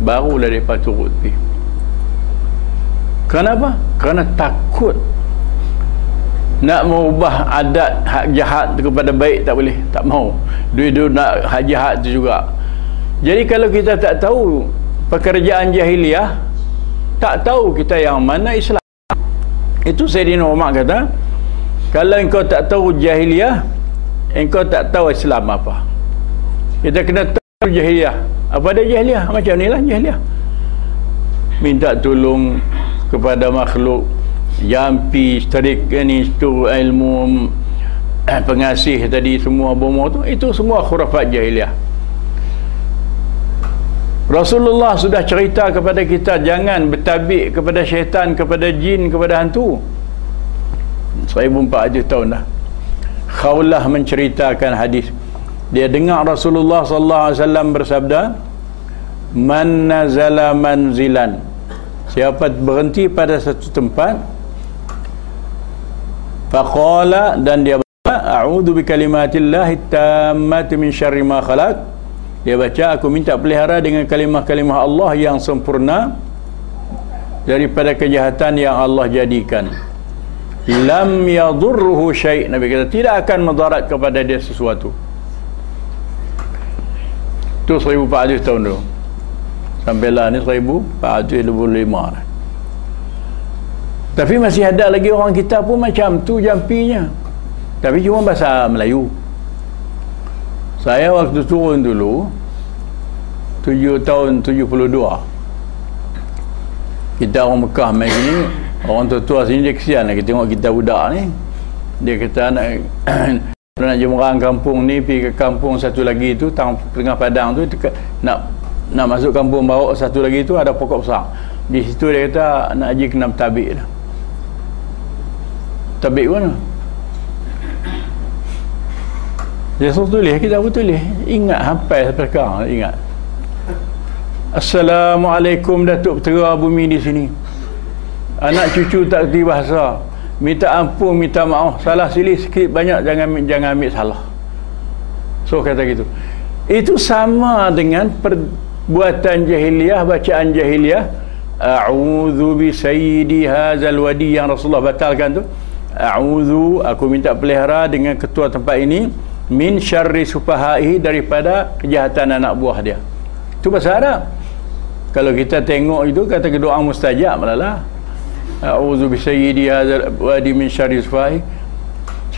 barulah mereka turut pergi. Kenapa? Kerana takut nak mengubah adat hak jahat kepada baik, tak boleh, tak mau. Dia nak hak jahat tu juga. Jadi kalau kita tak tahu pekerjaan jahiliah, tak tahu kita yang mana Islam. Itu Sayyidina Umar kata, kalau engkau tak tahu jahiliah, engkau tak tahu Islam apa. Kita kena tahu jahiliah. Apa dia jahiliah? Macam ni lah jahiliah. Minta tolong kepada makhluk, jampi, terik ni, itu ilmu pengasih tadi, semua bomo tu, itu semua khurafat jahiliah. Rasulullah sudah cerita kepada kita jangan bertabik kepada syaitan, kepada jin, kepada hantu. 1400 tahun dah. Khawlah menceritakan hadis. Dia dengar Rasulullah sallallahu alaihi wasallam bersabda, "Man nazala manzilan." Siapa berhenti pada satu tempat, faqala, dan dia baca, "A'udzu bikalimatillahi tammati min syarri ma khalaq." Dia baca, aku minta pelihara dengan kalimah-kalimah Allah yang sempurna daripada kejahatan yang Allah jadikan. Lam yadurruhu syai'. Nabi kata tidak akan mudarat kepada dia sesuatu. Itu 1400 tahun dulu. Sampailah ni 1425. Tapi masih ada lagi orang kita pun macam tu jampinya. Tapi cuma bahasa Melayu. Saya waktu turun dulu 7 tahun 72, kita orang Mekah main sini, orang tua-tua sini dia kesian lagi tengok kita budak ni. Dia kata nak jemerang kampung ni, pergi ke kampung satu lagi tu tengah padang tu, nak masuk kampung bawah satu lagi tu ada pokok besar. Di situ dia kata nak haji kena bertabik dah. Tabik mana? Dia suruh tulis, kita pun tulis. Ingat, hafal sampai sekarang, ingat. Assalamualaikum Datuk Petera Bumi di sini. Anak cucu tak kerti bahasa. Minta ampun, minta maaf. Salah silih sikit banyak, jangan ambil salah. So kata gitu. Itu sama dengan perbuatan jahiliyah, bacaan jahiliyah. A'udzu bi sayyidi hadzal wadi yang Rasulullah batalkan tu. A'udzu, aku minta pelihara dengan ketua tempat ini, min syarri supahaihi, daripada kejahatan anak buah dia. Itu bahasa Arab. Kalau kita tengok itu kata doa mustajab malah. A'udzu bi sayyidi hadzal wadi min syarri supahaihi.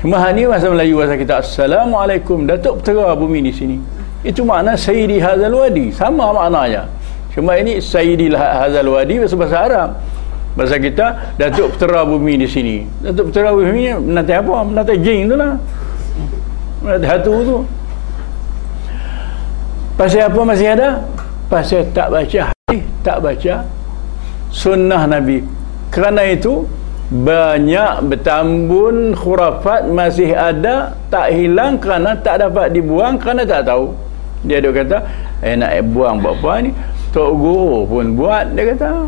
Cuma ni bahasa Melayu, bahasa kita, Assalamualaikum Datuk Petera Bumi di sini. Itu makna sayyidi hadzal wadi, sama maknanya. Cuma ini sayyidi hadzal wadi bahasa Arab. Bahasa kita Datuk Petera Bumi di sini. Datuk Petera Bumi nanti apa? Nanti jin tu lah. Hatu tu. Pasal apa masih ada? Pasal tak baca hadis, tak baca sunnah Nabi. Kerana itu banyak bertambun khurafat masih ada, tak hilang kerana tak dapat dibuang, kerana tak tahu. Dia duk kata, nak buang buat apa ni? Tok Guru pun buat, dia kata.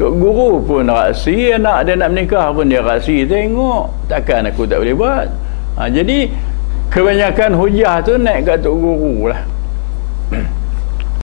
Tok Guru pun raksi, anak dia nak menikah pun dia raksi, tengok. Takkan aku tak boleh buat. Jadi kebanyakan hujah tu naik kat Tok Guru lah.